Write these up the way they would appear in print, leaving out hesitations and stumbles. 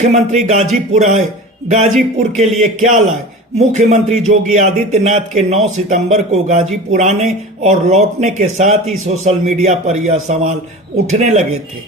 मुख्यमंत्री गाजीपुर आए, गाजीपुर के लिए क्या लाए। मुख्यमंत्री योगी आदित्यनाथ के 9 सितंबर को गाजीपुर आने और लौटने के साथ ही सोशल मीडिया पर यह सवाल उठने लगे थे।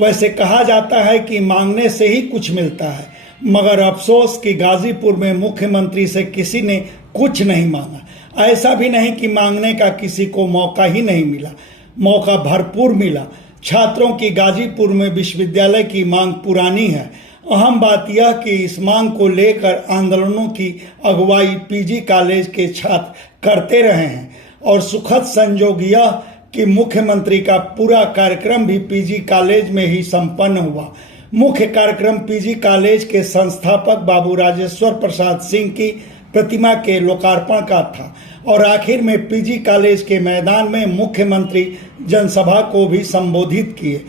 वैसे कहा जाता है कि मांगने से ही कुछ मिलता है, मगर अफसोस कि गाजीपुर में मुख्यमंत्री से किसी ने कुछ नहीं मांगा। ऐसा भी नहीं कि मांगने का किसी को मौका ही नहीं मिला, मौका भरपूर मिला। छात्रों की गाजीपुर में विश्वविद्यालय की मांग पुरानी है। अहम बात यह कि इस मांग को लेकर आंदोलनों की अगुवाई पीजी कॉलेज के छात्र करते रहे हैं और सुखद संयोग यह कि मुख्यमंत्री का पूरा कार्यक्रम भी पीजी कॉलेज में ही संपन्न हुआ। मुख्य कार्यक्रम पीजी कॉलेज के संस्थापक बाबू राजेश्वर प्रसाद सिंह की प्रतिमा के लोकार्पण का था और आखिर में पीजी कॉलेज के मैदान में मुख्यमंत्री जनसभा को भी संबोधित किए।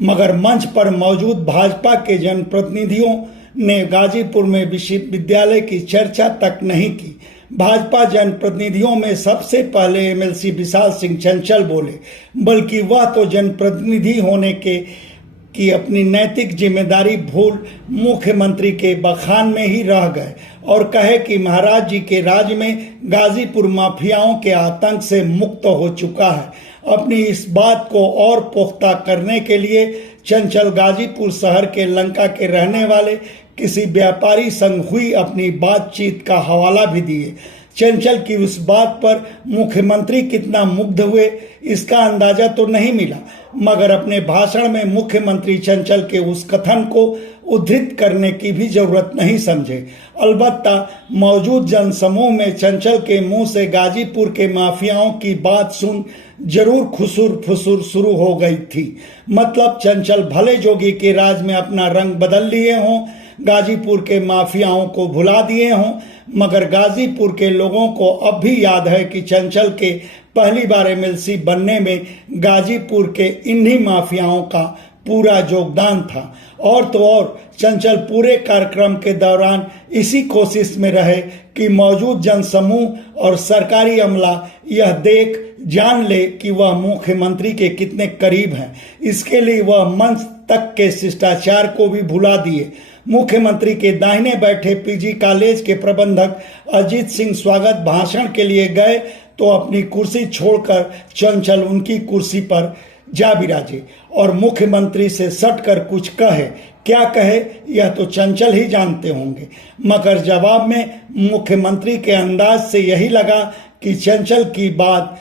मगर मंच पर मौजूद भाजपा के जनप्रतिनिधियों ने गाजीपुर में विश्वविद्यालय की चर्चा तक नहीं की। भाजपा जनप्रतिनिधियों में सबसे पहले एमएलसी विशाल सिंह चंचल बोले, बल्कि वह तो जनप्रतिनिधि होने की अपनी नैतिक जिम्मेदारी भूल मुख्यमंत्री के बखान में ही रह गए और कहे कि महाराज जी के राज में गाजीपुर माफियाओं के आतंक से मुक्त हो चुका है। अपनी इस बात को और पुख्ता करने के लिए चंचल गाजीपुर शहर के लंका के रहने वाले किसी व्यापारी संग हुई अपनी बातचीत का हवाला भी दिए। चंचल की उस बात पर मुख्यमंत्री कितना मुग्ध हुए इसका अंदाजा तो नहीं मिला, मगर अपने भाषण में मुख्यमंत्री चंचल के उस कथन को उद्धृत करने की भी जरूरत नहीं समझे। अलबत्ता मौजूद जनसमूह में चंचल के मुंह से गाजीपुर के माफियाओं की बात सुन जरूर खुसुर फुसुर शुरू हो गई थी। मतलब चंचल भले जोगी के राज में अपना रंग बदल लिए हों, गाजीपुर के माफियाओं को भुला दिए हों, मगर गाजीपुर के लोगों को अब भी याद है कि चंचल के पहली बार एमएलसी बनने में गाजीपुर के इन्हीं माफियाओं का पूरा योगदान था। और तो और चंचल पूरे कार्यक्रम के दौरान इसी कोशिश में रहे कि मौजूद जनसमूह और सरकारी अमला यह देख जान ले कि वह मुख्यमंत्री के कितने करीब हैं। इसके लिए वह मंच तक के शिष्टाचार को भी भुला दिए। मुख्यमंत्री के दाहिने बैठे पीजी कॉलेज के प्रबंधक अजीत सिंह स्वागत भाषण के लिए गए तो अपनी कुर्सी छोड़कर चंचल उनकी कुर्सी पर जा बिराजे और मुख्यमंत्री से सटकर कुछ कहे। क्या कहे यह तो चंचल ही जानते होंगे, मगर जवाब में मुख्यमंत्री के अंदाज से यही लगा कि चंचल की बात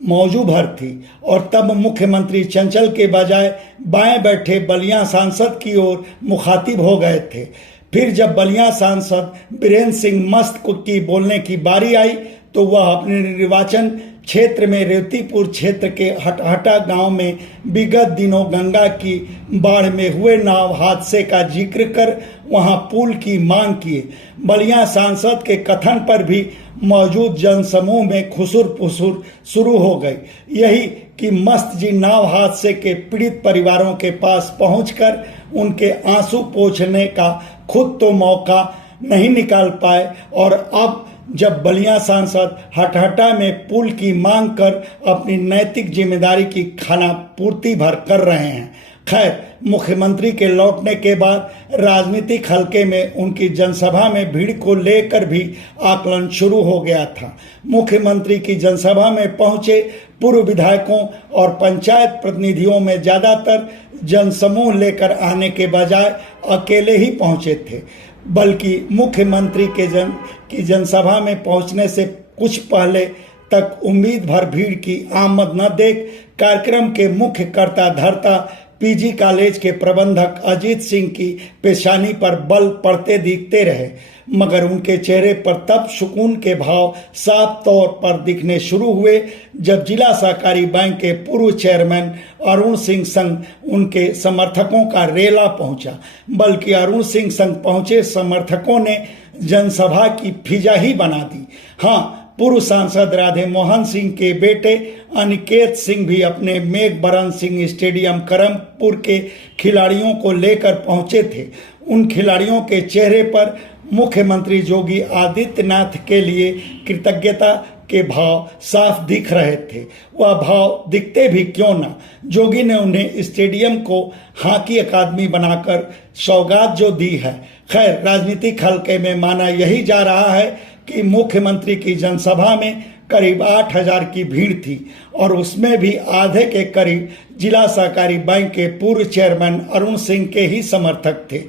मौजू भर थी और तब मुख्यमंत्री चंचल के बजाय बाएं बैठे बलिया सांसद की ओर मुखातिब हो गए थे। फिर जब बलिया सांसद बीरेन्द्र सिंह मस्त की बोलने की बारी आई तो वह अपने निर्वाचन क्षेत्र में रेवतीपुर क्षेत्र के हटहटा गांव में विगत दिनों गंगा की बाढ़ में हुए नाव हादसे का जिक्र कर वहां पुल की मांग किए। बलिया सांसद के कथन पर भी मौजूद जनसमूह में खुसुर फुसुर शुरू हो गई। यही कि मस्त जी नाव हादसे के पीड़ित परिवारों के पास पहुंचकर उनके आंसू पोंछने का खुद तो मौका नहीं निकाल पाए और अब जब बलिया सांसद हटहटा में पुल की मांग कर अपनी नैतिक जिम्मेदारी की खाना पूर्ति भर कर रहे हैं। खैर, मुख्यमंत्री के लौटने के बाद राजनीतिक हलके में उनकी जनसभा में भीड़ को लेकर भी आकलन शुरू हो गया था। मुख्यमंत्री की जनसभा में पहुंचे पूर्व विधायकों और पंचायत प्रतिनिधियों में ज्यादातर जनसमूह लेकर आने के बजाय अकेले ही पहुंचे थे, बल्कि मुख्यमंत्री की जनसभा में पहुंचने से कुछ पहले तक उम्मीद भर भीड़ की आमद न देख कार्यक्रम के मुख्य कर्ता धर्ता पीजी कॉलेज के प्रबंधक अजीत सिंह की पेशानी पर बल पड़ते दिखते रहे, मगर उनके चेहरे पर तब सुकून के भाव साफ तौर पर दिखने शुरू हुए जब जिला सहकारी बैंक के पूर्व चेयरमैन अरुण सिंह संग उनके समर्थकों का रेला पहुंचा। बल्कि अरुण सिंह संग पहुंचे समर्थकों ने जनसभा की फिजा ही बना दी। हाँ, पूर्व सांसद राधे मोहन सिंह के बेटे अनिकेत सिंह भी अपने मेघबरन सिंह स्टेडियम करमपुर के खिलाड़ियों को लेकर पहुंचे थे। उन खिलाड़ियों के चेहरे पर मुख्यमंत्री योगी आदित्यनाथ के लिए कृतज्ञता के भाव साफ दिख रहे थे। वह भाव दिखते भी क्यों ना, योगी ने उन्हें स्टेडियम को हॉकी अकादमी बनाकर सौगात जो दी है। खैर, राजनीतिक हलके में माना यही जा रहा है कि मुख्यमंत्री की जनसभा में करीब 8,000 की भीड़ थी और उसमें भी आधे के करीब जिला सहकारी बैंक के पूर्व चेयरमैन अरुण सिंह के ही समर्थक थे।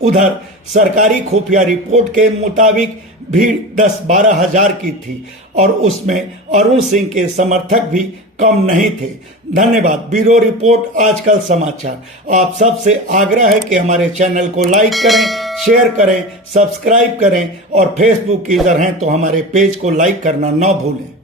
उधर सरकारी खुफिया रिपोर्ट के मुताबिक भीड़ 10-12 हजार की थी और उसमें अरुण सिंह के समर्थक भी कम नहीं थे। धन्यवाद। ब्यूरो रिपोर्ट, आजकल समाचार। आप सबसे आग्रह है कि हमारे चैनल को लाइक करें, शेयर करें, सब्सक्राइब करें और फेसबुक यूजर हैं तो हमारे पेज को लाइक करना ना भूलें।